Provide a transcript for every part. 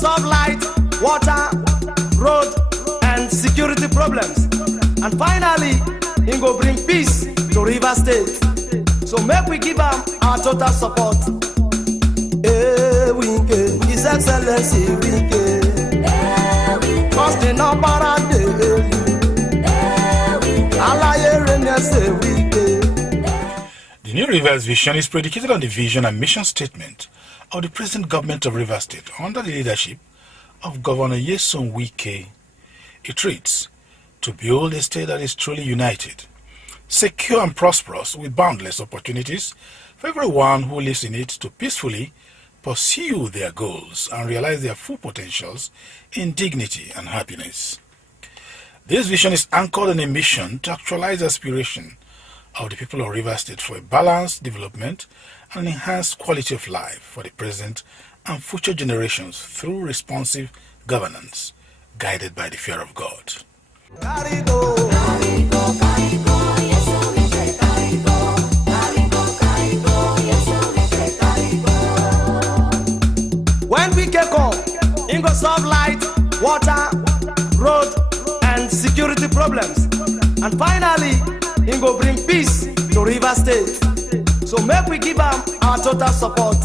solve light, water, road, and security problems. And finally, he go bring peace to Rivers State. So make we give him our total support. Winke, His Excellency Winke. Cause the number and The new Rivers Vision is predicated on the vision and mission statement of the present government of Rivers State under the leadership of Governor Nyesom Wike. It reads, to build a state that is truly united, secure and prosperous with boundless opportunities for everyone who lives in it to peacefully pursue their goals and realize their full potentials in dignity and happiness. This vision is anchored in a mission to actualize the aspiration of the people of Rivers State for a balanced development and enhanced quality of life for the present and future generations through responsive governance, guided by the fear of God. When we get on, it go solve light, water, road, and security problems. And finally, he go bring peace to Rivers State. So make we give him our total support.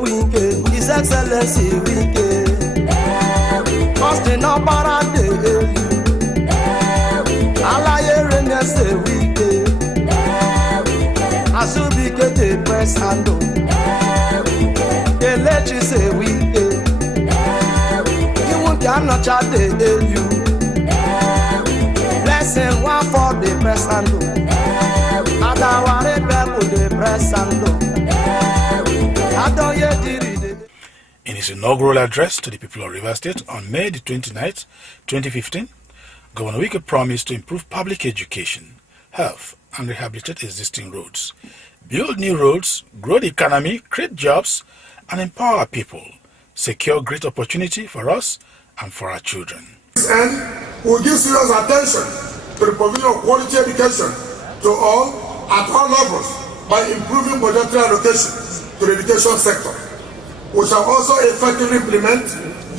Winke, His Excellency Winke. Cause the number and say Winke. As you begin the press handle. The legend say Winke. You won't get no child they you. Blessing one for the press handle. In his inaugural address to the people of Rivers State on May the 29th, 2015, Governor Wike promised to improve public education, health, and rehabilitate existing roads, build new roads, grow the economy, create jobs, and empower people, secure great opportunity for us and for our children. This end will give serious attention to the provision of quality education to all at all levels by improving budgetary allocation to the education sector. We shall also effectively implement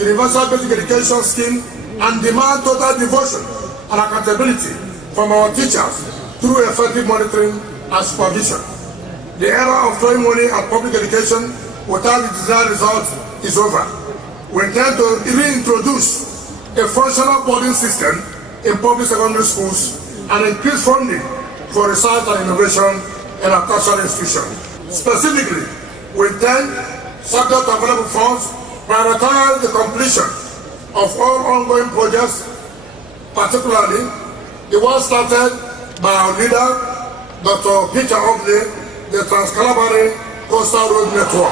the Universal Basic Education Scheme and demand total devotion and accountability from our teachers through effective monitoring and supervision. The era of throwing money at public education without the desired results is over. We intend to reintroduce a functional boarding system in public secondary schools and increase funding for research and innovation in our tertiary institutions. Specifically, we intend, subject to available funds, prioritize the completion of all ongoing projects, particularly the one started by our leader, Dr. Peter Oakley, the Trans-Calabari Coastal Road Network.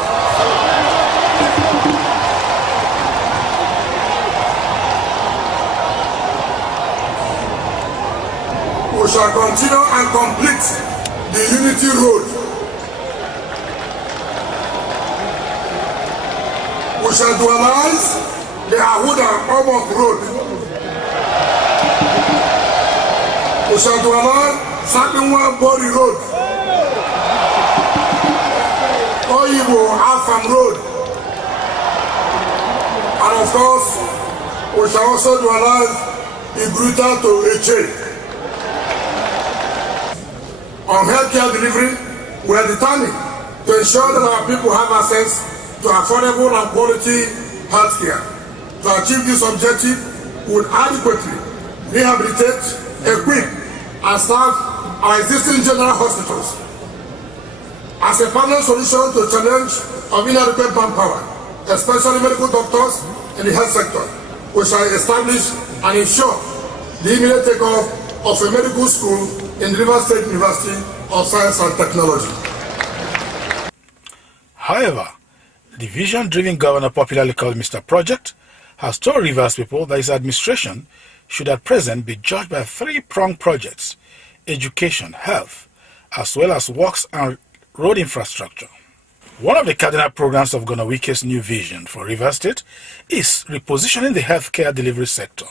We shall continue and complete the Unity Road. We shall dualize the Ahuda Omok Road. We shall dualize Sakinwa Bori Road. Oyibo Afam Road. And of course, we shall also dualize the Gruta to Eche. On healthcare delivery, we are determined to ensure that our people have access to affordable and quality healthcare. To achieve this objective, we would adequately rehabilitate, equip, and staff our existing general hospitals. As a permanent solution to the challenge of inadequate manpower, especially medical doctors in the health sector, we shall establish and ensure the immediate takeoff of a medical school in Rivers State University of Science and Technology. However, the vision-driven governor, popularly called Mr. Project, has told Rivers people that his administration should at present be judged by three-pronged projects: education, health, as well as works and road infrastructure. One of the cardinal programs of Governor Wike's new vision for Rivers State is repositioning the healthcare delivery sector.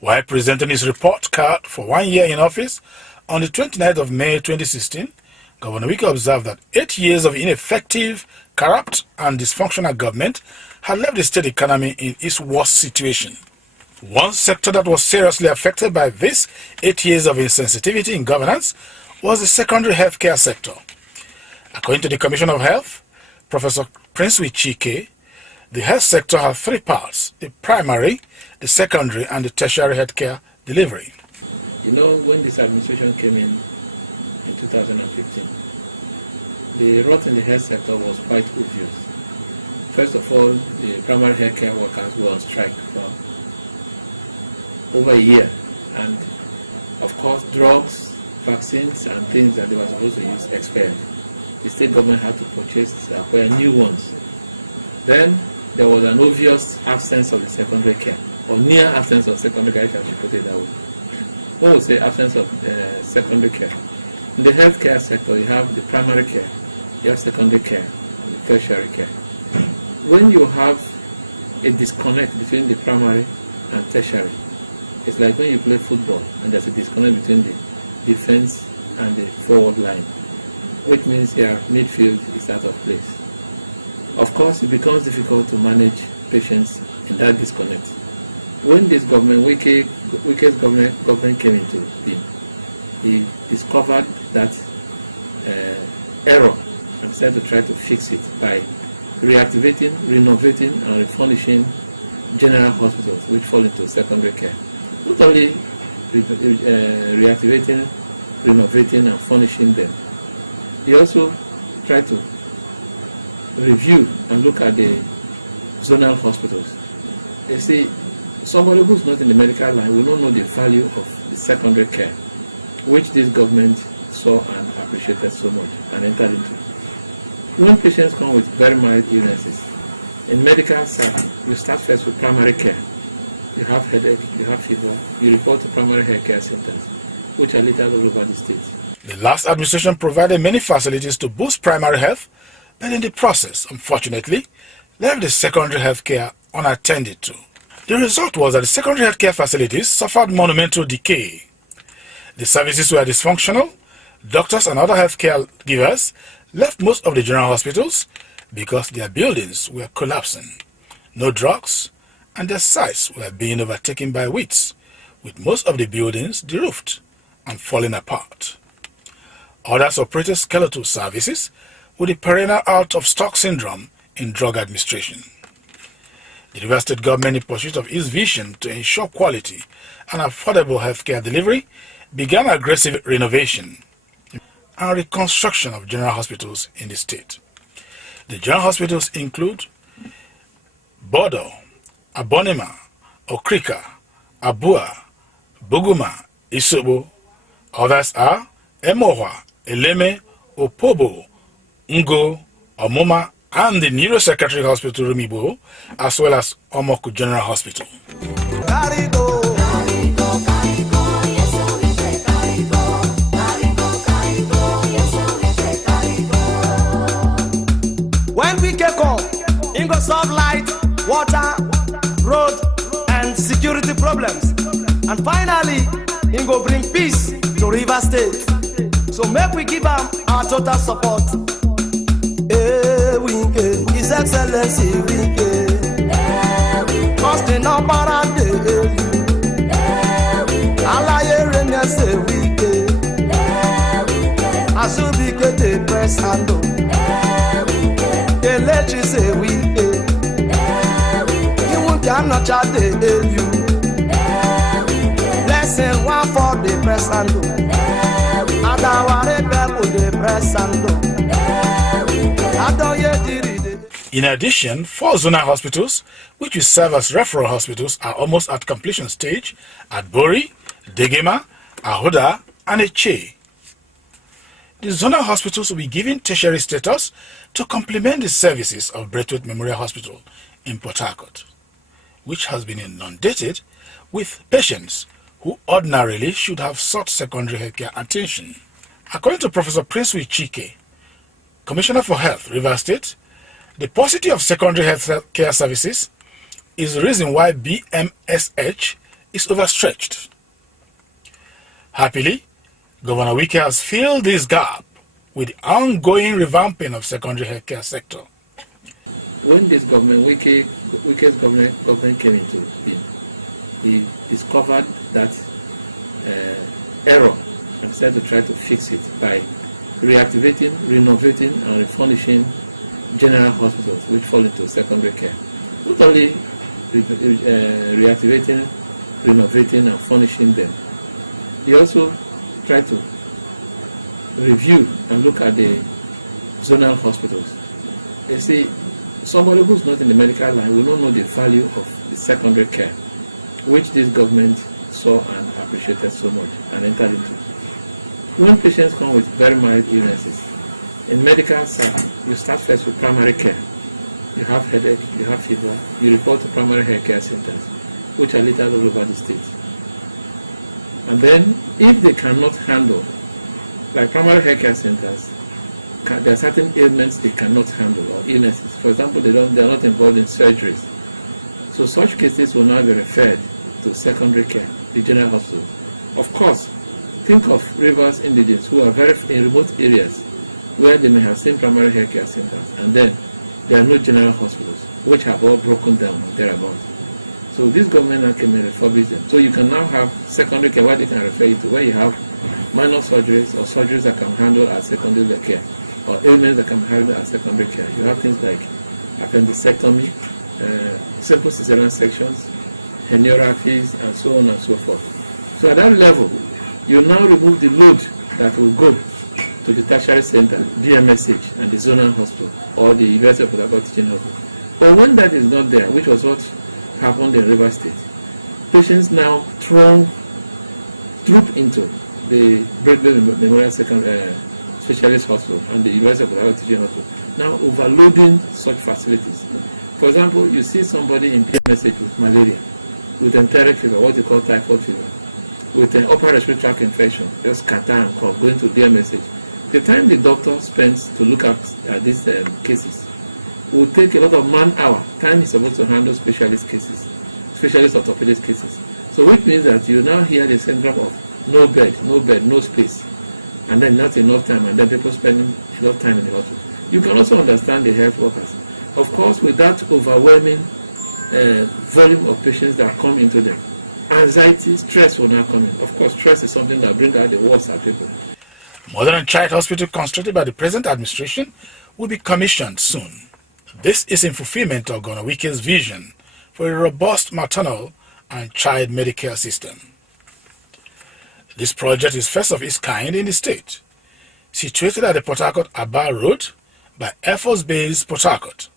While presenting his report card for 1 year in office on the 29th of May 2016, Governor Wike observed that 8 years of ineffective, corrupt, and dysfunctional government had left the state economy in its worst situation. One sector that was seriously affected by this 8 years of insensitivity in governance was the secondary healthcare sector. According to the Commission of Health, Professor Prince Chike, the health sector has 3 parts: the primary, the secondary, and the tertiary healthcare delivery. You know, when this administration came in 2015, the rot in the health sector was quite obvious. First of all, the primary healthcare workers were on strike for over a year, and of course drugs, vaccines and things that they were supposed to use expired. The state government had to acquire new ones. Then there was an obvious absence of the secondary care, or near absence of secondary care, if I should put it that way. What would say absence of secondary care? In the healthcare sector, you have the primary care, you have secondary care, and the tertiary care. When you have a disconnect between the primary and tertiary, it's like when you play football and there's a disconnect between the defense and the forward line, which means their midfield is out of place. Of course, it becomes difficult to manage patients in that disconnect. When this government, Wike's government came into being, he discovered that error and decided to try to fix it by reactivating, renovating, and refurnishing general hospitals which fall into secondary care. Not only reactivating, renovating, and furnishing them, he also tried to review and look at the zonal hospitals. You see, somebody who's not in the medical line will not know the value of the secondary care, which this government saw and appreciated so much and entered into. When patients come with very mild illnesses, in medical setting, you start first with primary care. You have headache, you have fever, you report to primary health care centers, which are littered all over the state. The last administration provided many facilities to boost primary health, but in the process, unfortunately, left the secondary health care unattended to. The result was that the secondary health care facilities suffered monumental decay. The services were dysfunctional. Doctors and other healthcare givers left most of the general hospitals because their buildings were collapsing. No drugs, and their sites were being overtaken by weeds, with most of the buildings deroofed and falling apart. Others operated skeletal services with the perennial out-of-stock syndrome in drug administration. The Rivers State government, in pursuit of its vision to ensure quality and affordable healthcare delivery, began aggressive renovation and reconstruction of general hospitals in the state. The general hospitals include Bodo, Abonima, Okrika, Abua, Buguma, Isobo. Others are Emohwa, Eleme, Opobo, Ngo, Omoma, and the Neuropsychiatric Hospital Rumibo, as well as Omoku General Hospital. When we get on, it go solve light, water, road, and security problems. And finally, it go bring peace to Rivers State. So make we give them our total support. Wike, His Excellency Wike, cause the number and the Alaye Renese Wike, Asubike the press handle, Kelechi say Wike, Iwu not chat the lesson one for the press handle, Adaware people the press handle. In addition, 4 zonal hospitals, which will serve as referral hospitals, are almost at completion stage at Bori, Degema, Ahoda, and Eche. The zonal hospitals will be given tertiary status to complement the services of Braithwaite Memorial Hospital in Port Harcourt, which has been inundated with patients who ordinarily should have sought secondary healthcare attention. According to Professor Prince Chike, Commissioner for Health, Rivers State, the paucity of secondary health care services is the reason why BMSH is overstretched. Happily, Governor Wike has filled this gap with the ongoing revamping of secondary healthcare sector. When this government, Wike's government came into being, he discovered that error and decided to try to fix it by reactivating, renovating, and refurnishing general hospitals which fall into secondary care. Not only reactivating, renovating, and furnishing them, he also tried to review and look at the zonal hospitals. You see, somebody who's not in the medical line will not know the value of the secondary care, which this government saw and appreciated so much and entered into. When patients come with very mild illnesses, in medical side, you start first with primary care. You have headache, you have fever, you report to primary health care centers, which are littered all over the state. And then, if they cannot handle, like primary health care centers, there are certain ailments they cannot handle or illnesses. For example, they are not involved in surgeries. So such cases will now be referred to secondary care, the general hospital. Of course, think of Rivers indigents who are very in remote areas where they may have seen primary health care centers, and then there are no general hospitals, which have all broken down and thereabouts. So this government now can refurbish them. So you can now have secondary care, what they can refer you to, where you have minor surgeries or surgeries that can handle as secondary care, or ailments that can handle as secondary care. You have things like appendectomy, simple cesarean sections, herniorrhaphies, and so on and so forth. So at that level, you now remove the load that will go to the tertiary center, BMSH, and the zonal hospital, or the University of Port Harcourt Teaching Hospital. But when that is not there, which was what happened in Rivers State, patients now troop into the Bradley Memorial Specialist Hospital and the University of Port Harcourt Teaching Hospital, now overloading such facilities. For example, you see somebody in BMSH with malaria, with enteric fever, what you call typhoid fever, with an upper respiratory tract infection, just catarrh and cough, going to BMSH. The time the doctor spends to look at these cases will take a lot of man-hour. Time is supposed to handle specialist cases, specialist orthopedic cases. So which means that you now hear the syndrome of no bed, no space, and then not enough time, and then people spending enough time in the hospital. You can also understand the health workers. Of course, with that overwhelming volume of patients that come into them, anxiety, stress will now come in. Of course, stress is something that brings out the worst at people. Mother and Child Hospital constructed by the present administration will be commissioned soon. This is in fulfillment of Governor Wike's vision for a robust maternal and child Medicare system. This project is first of its kind in the state. Situated at the Port Harcourt-Aba Road by Air Force Base, Port Harcourt,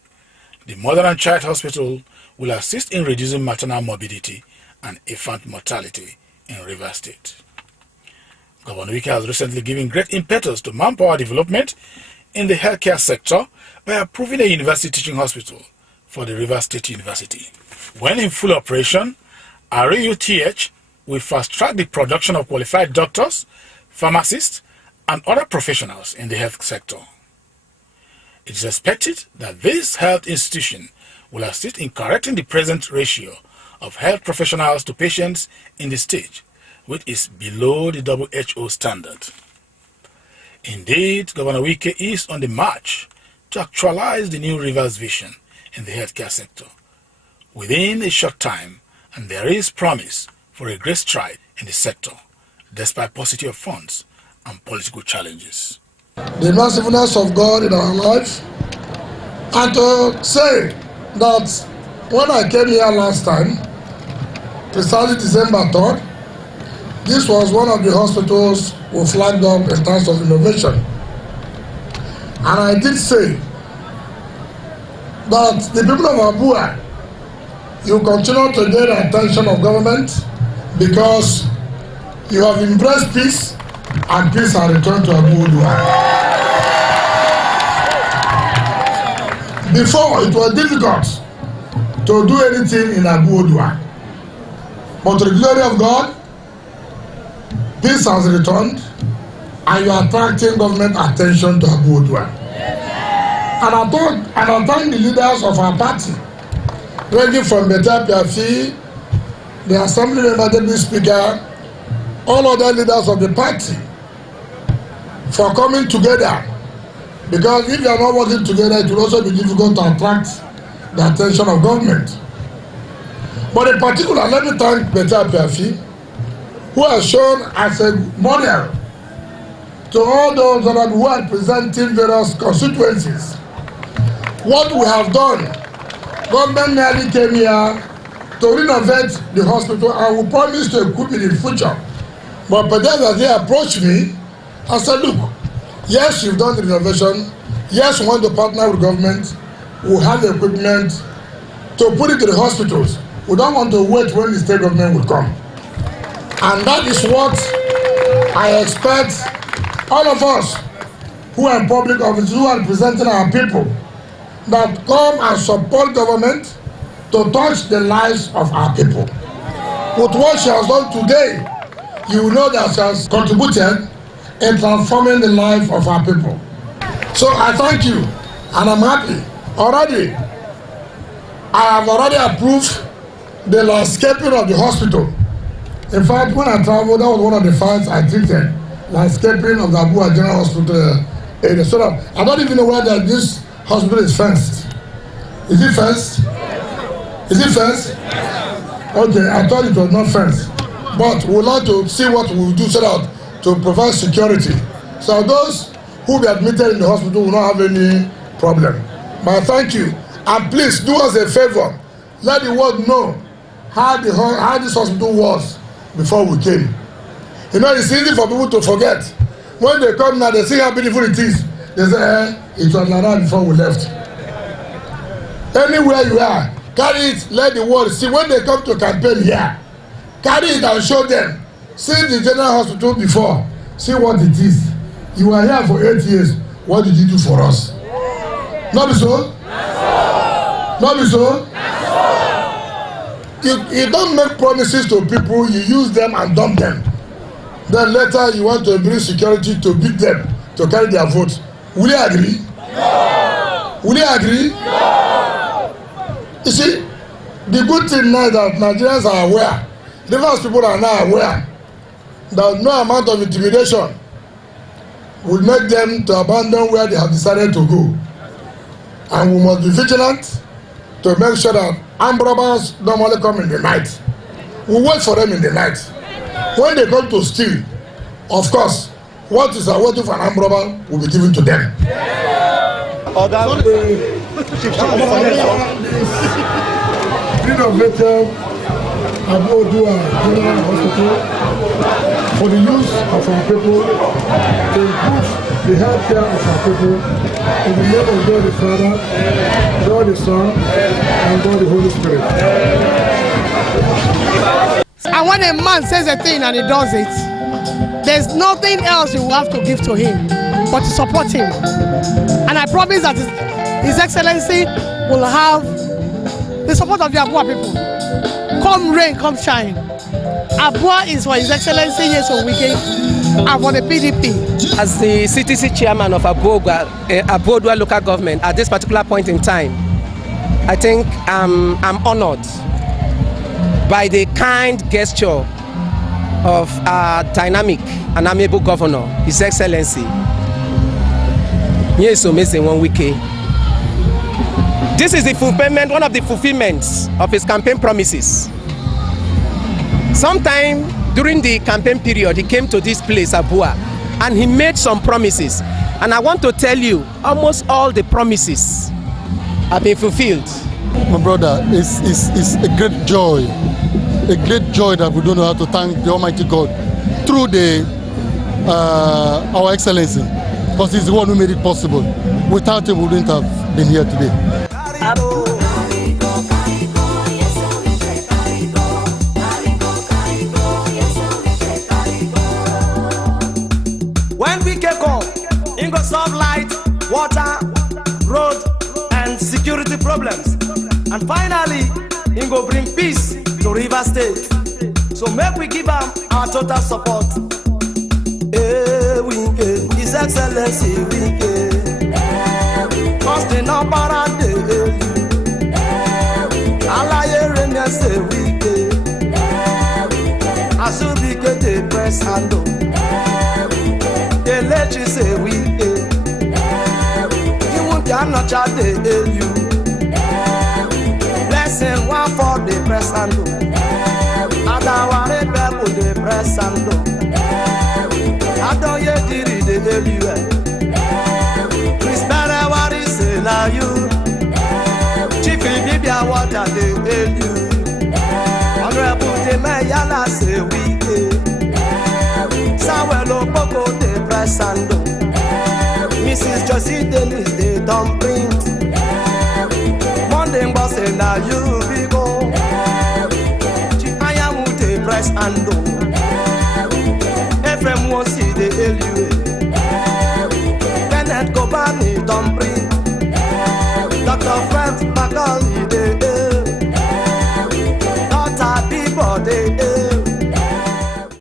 the Mother and Child Hospital will assist in reducing maternal morbidity and infant mortality in Rivers State. Governor Wike has recently given great impetus to manpower development in the healthcare sector by approving a university teaching hospital for the Rivers State University. When in full operation, RUTH will fast-track the production of qualified doctors, pharmacists, and other professionals in the health sector. It is expected that this health institution will assist in correcting the present ratio of health professionals to patients in the state, which is below the WHO standard. Indeed, Governor Wike is on the march to actualize the new Rivers vision in the healthcare sector within a short time, and there is promise for a great stride in the sector, despite paucity of funds and political challenges. The mercifulness of God in our life, and to say that when I came here last time, precisely December 3rd, this was one of the hospitals we flagged up in terms of innovation. And I did say that the people of Abua, you continue to get the attention of government because you have embraced peace and peace has returned to Abuja. Before, it was difficult to do anything in Abuja. But to the glory of God, peace has returned and you are attracting government attention to Abuja. And I thank the leaders of our party, ranging from Beta Piafi, the Assembly Member, Deputy Speaker, all other leaders of the party, for coming together, because if you are not working together, it will also be difficult to attract the attention of government. But in particular, let me thank Betty Apiafi, who has shown as a model to all those that who are presenting various constituencies. What we have done, government nearly came here to renovate the hospital, and we promised to equip it in the future. But as they approached me, I said, look, yes, you've done the renovation. Yes, we want to partner with government. We have the equipment to put it to the hospitals. We don't want to wait when the state government will come. And that is what I expect all of us who are in public office, who are representing our people, that come and support government to touch the lives of our people. With what she has done today, you will know that she has contributed in transforming the life of our people. So I thank you, and I'm happy. Already, I have already approved the landscaping of the hospital. In fact, when I traveled, that was one of the files I treated, landscaping of the Abuja General Hospital area. So that I don't even know whether this hospital is fenced. Is it fenced? Is it fenced? Okay, I thought it was not fenced. But we would like to see what we will do so that to provide security. So those who will be admitted in the hospital will not have any problem. But thank you. And please do us a favor. Let the world know how this hospital was before we came. You know, it's easy for people to forget. When they come now, they see how beautiful it is. They say, it was like that before we left. Anywhere you are, carry it, let the world see. When they come to campaign here, carry it and show them. See the general hospital before. See what it is. You were here for 8 years. What did you do for us? Not be so? Not be so? You don't make promises to people, you use them and dump them. Then later you want to bring security to beat them, to carry their votes. Will you agree? No. Will you agree? No. You see, the good thing now is that Nigerians are aware, Rivers people are now aware that no amount of intimidation will make them to abandon where they have decided to go. And we must be vigilant to make sure that armed robbers don't only come in the night. We wait for them in the night. When they come to steal, of course, what is awaiting for an armed robber will be given to them. Renovated Abuja General Hospital for the use of our people, to improve the health care of our people, in the name of God the Father, God the Son, and God the Holy Spirit. And when a man says a thing and he does it, there's nothing else you have to give to him but to support him. And I promise that His Excellency will have the support of the Abua people. Come rain, come shine. Abua is for His Excellency Nyesom Wike and for the PDP. As the CTC chairman of Abuja local government at this particular point in time, I think I'm honored by the kind gesture of our dynamic and amiable governor, His Excellency Nyesom Wike. This is the fulfillment, one of the fulfillments of his campaign promises. Sometime during the campaign period, he came to this place, Abua, and he made some promises. And I want to tell you, almost all the promises have been fulfilled. My brother, it's a great joy that we don't know how to thank the Almighty God through our Excellency, because he's the one who made it possible. Without him, we wouldn't have been here today. When we get home, it go solve light, water, road, and security problems. And finally, it go bring peace to Rivers State. So make we give them our total support. His Excellency Wike. Cause the number and the Alaye Rene say Wike. As you get the press handle. The legend say Yala say we Samuel Opoko de Pressando Mrs. Josie Dennis they don't print Monday boss na you we go I am with the press and do FM won't see the LUA